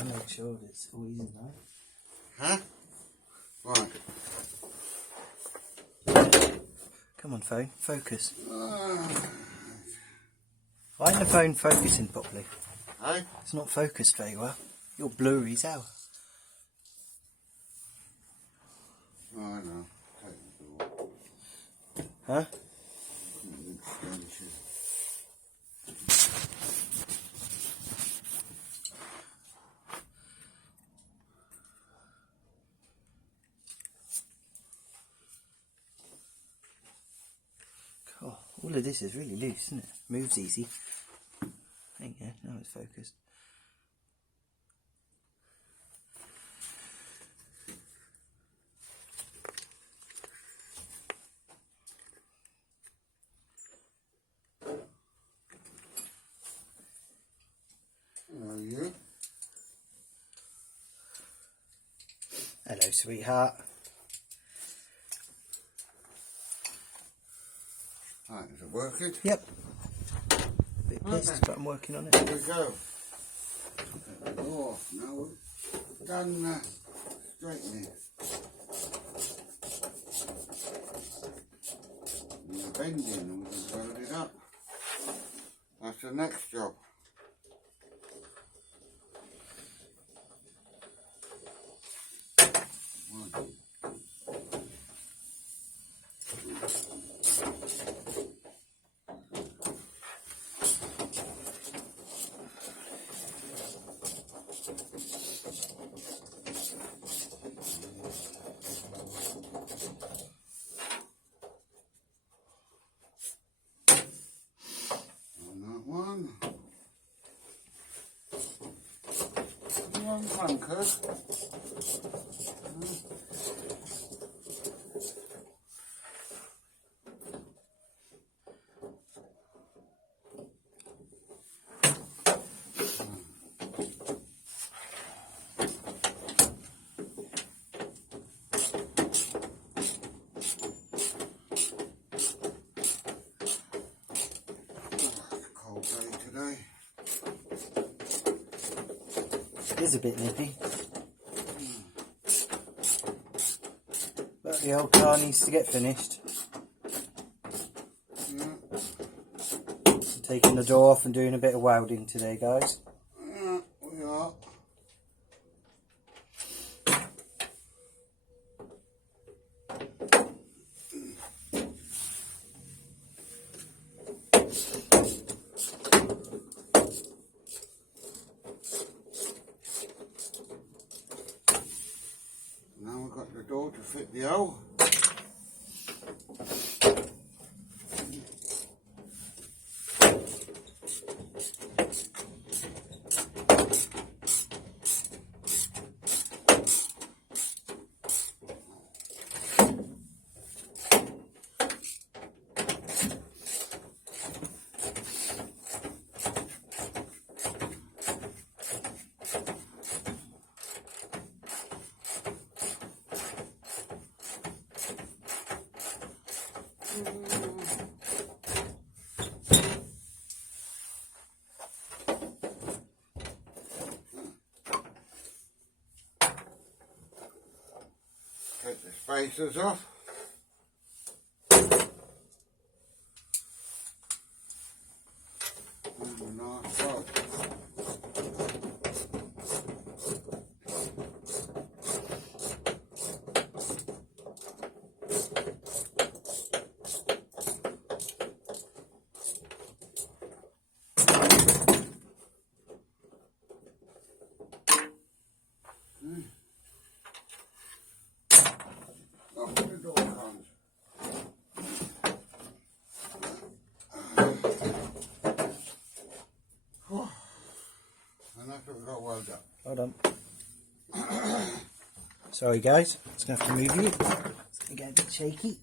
I make sure it's always in there. Huh? Right. Come on, phone, focus. Why isn't the phone focusing properly? Hey? It's not focused very well. You're blurry as hell. Oh, I know. Huh? Oh, all of this is really loose, isn't it? Moves easy. There you go, now it's focused. Are you? Hello, sweetheart. Right, is it working? Yep. Bit pissed, but I'm working on it. Here we go. Oh, now we're done straightening. And the bending, and we've weld it up. That's the next job. One bunker. Cold day today. It is a bit nippy. But the old car needs to get finished. Yeah. I'm taking the door off and doing a bit of welding today, guys. Yeah, we are. Now we've got the door to fit the hole. Take the spacers off. And a nice bolt. Off the door comes. And that's what we've got well done. Hold on. Sorry, guys. Just going to have to move you. It's going to get a bit shaky.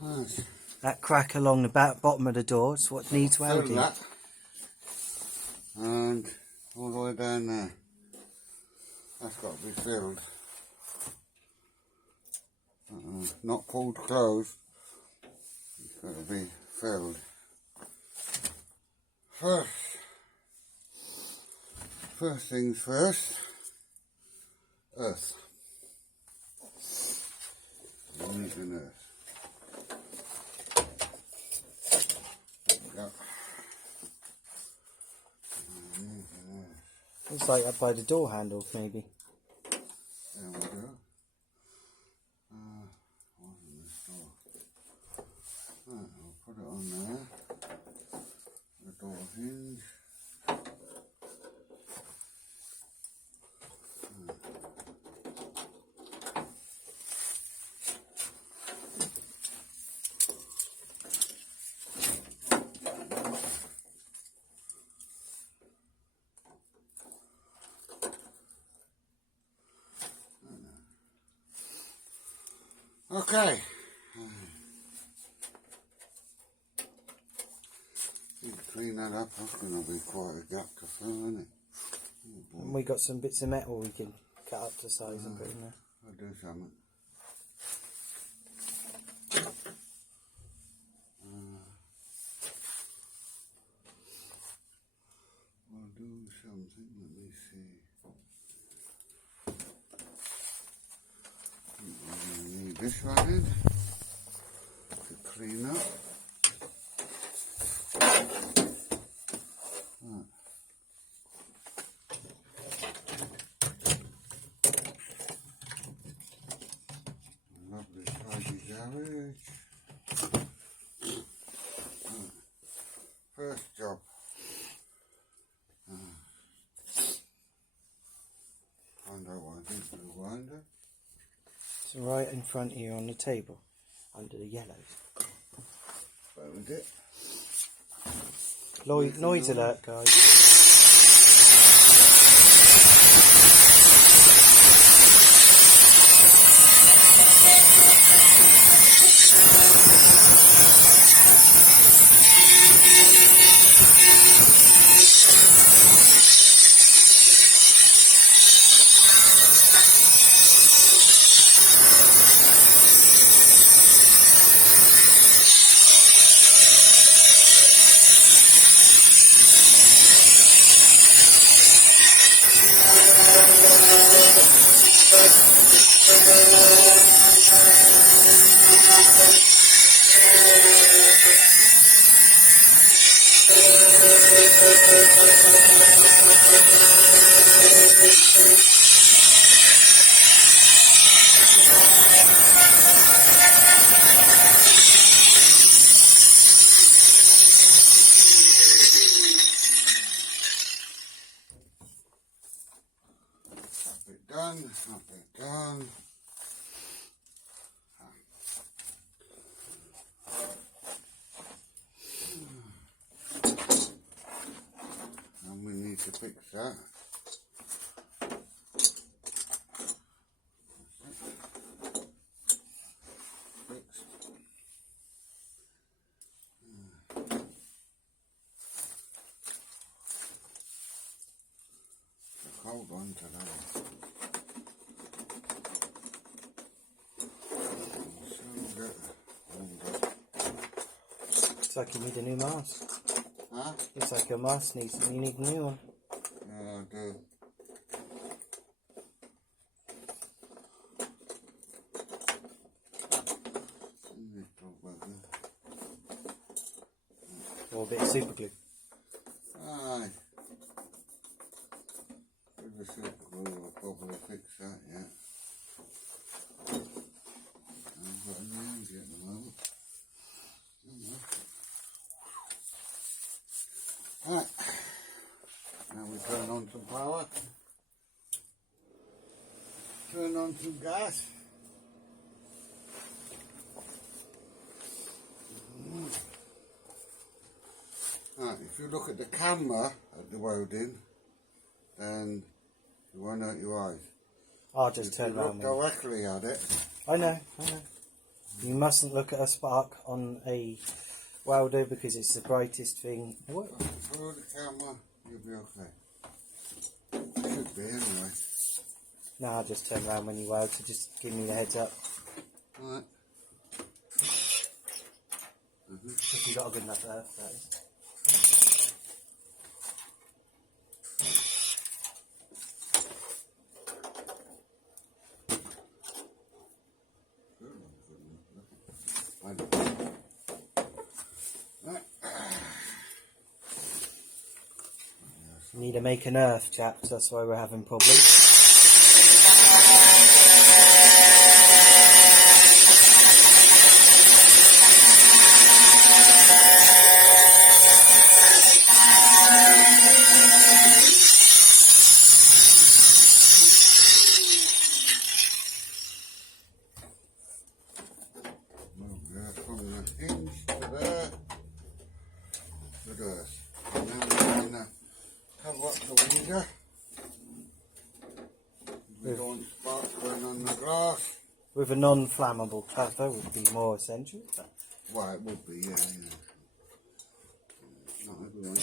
Nice. That crack along the bottom of the door is what needs Fill welding. that. And all the way down there. That's got to be filled. Not pulled closed. That'll be filled. First things first, earth. We need an earth. There we go. We need an earth. Looks like up by the door handle, maybe. There we go. What's in this door? Right, I'll put it on there. The door hinge. Okay. You clean that up. That's going to be quite a gap to fill, isn't it? Oh, And we got some bits of metal we can cut up to size and put in there. I'll do something. I'll do something. Let me see. I'm going to need this one in to clean up. Lovely tidy garage. First job. Find out what I think of the winder. It's right in front here on the table, under the yellows. Found it. Noise alert, guys. Up it done. And we need to fix that. Fixed. Hold on to that. Looks like you need a new mask. Huh? Looks like your mask needs, you need a new one. Yeah, I do. Or a bit of super glue. Aye. With the super glue, I'll probably fix that, yeah. I've got a new at the moment. Right. Now we turn on some power. Turn on some gas. Right, if you look at the camera at the welding, then you won't hurt your eyes. I'll just If turn you around. look directly at it, I know. You mustn't look at a spark on a welder because it's the brightest thing. What? through the camera, you'll be okay. Should be anyway. No, I'll just turn around when you weld, so just give me the heads up. Right. If you've got a good enough earth, that is. Need to make an earth, chaps, that's why we're having problems. From the hinge to there, good earth. And then we're going to cover up the window. We don't want sparks going on the glass. With a non-flammable cover would be more essential. But Well, it would be, yeah. Not everyone.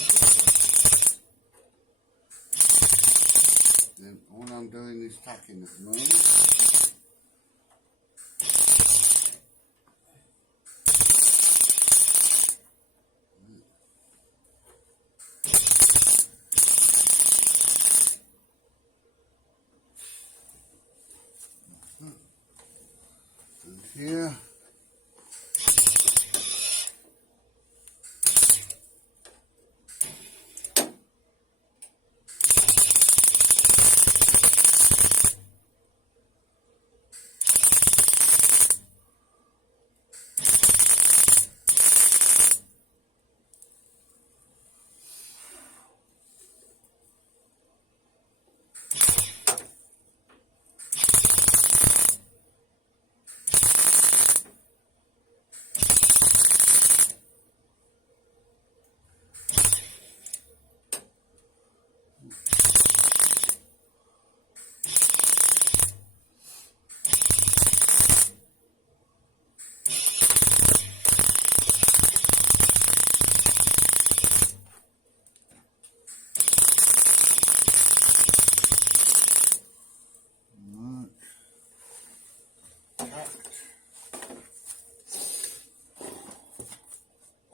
Then all I'm doing is tacking at the moment. And here.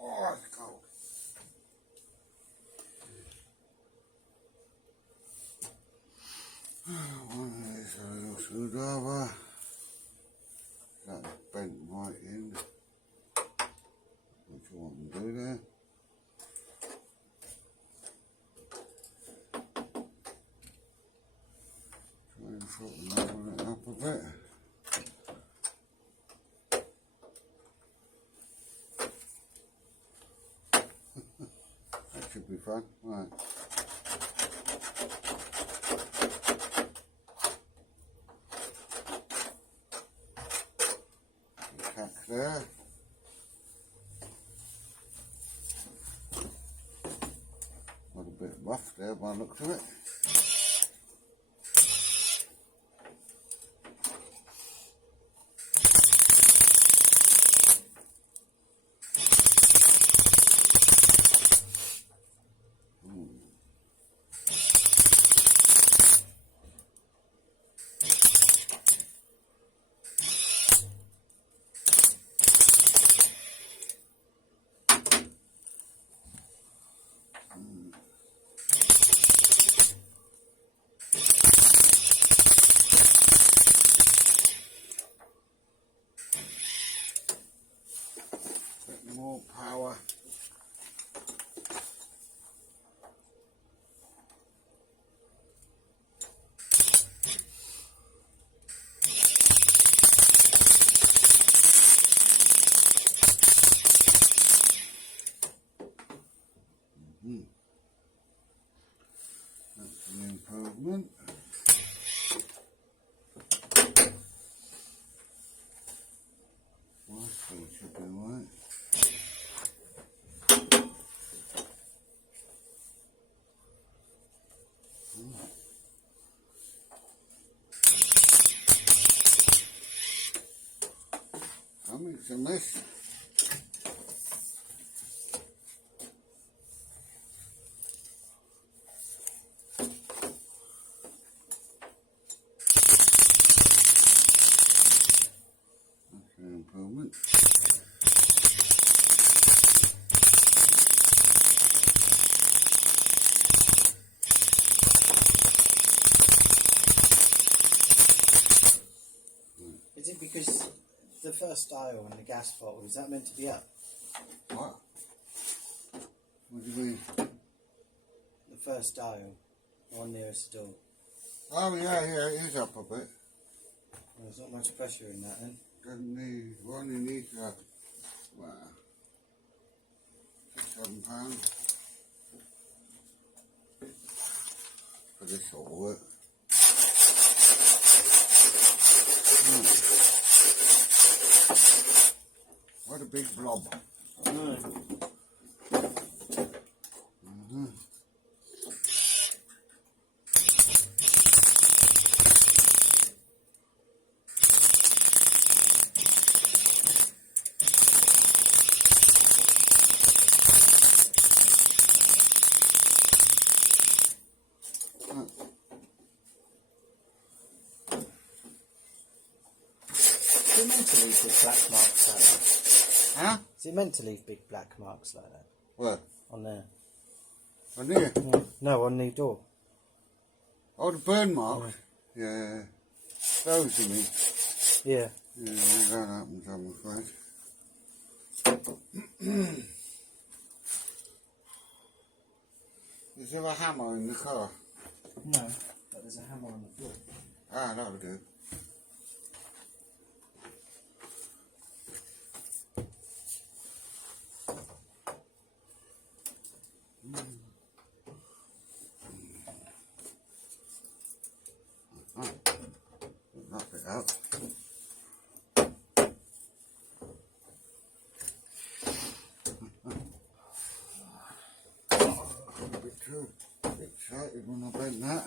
Oh, it's cold. One of these a little screwdriver. That's bent right in. Which I want to do there. Try and sort of level it up a bit. That should be fun. Right. Tack there. Got a bit rough there by the looks of it. More power. That's an improvement. My speed should be right. I'm mixing this. That's an improvement. first dial on the gas bottle, is that meant to be up? What? What do you mean? The first dial, the one nearest the door. Oh yeah, it is up a bit. Well, there's not much pressure in that then. Doesn't need, we only need well, £6-7 for this sort of work. What a big blob. I know. Is it meant to leave big black marks like that? Huh? Is it meant to leave big black marks like that? Where? On there? On here? No, on the door. Oh, the burn marks? Yeah. Those you mean? Yeah. Yeah, that happens, I'm afraid. Is there a hammer in the car? No, but there's a hammer on the floor. Ah, that'll do. Knock it out. A bit too excited when I bent that.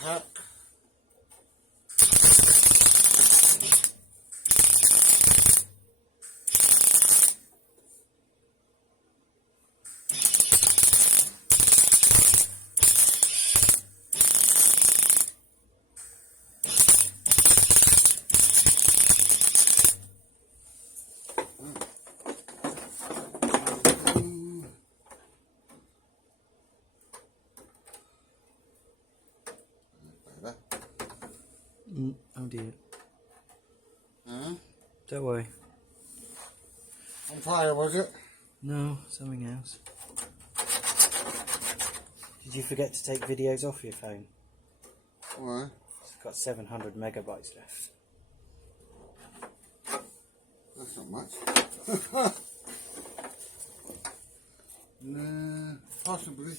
Tap. Oh dear. Huh? Don't worry. On fire, was it? No, something else. Did you forget to take videos off your phone? Why? It's got 700 megabytes left. That's not much. No, possibly.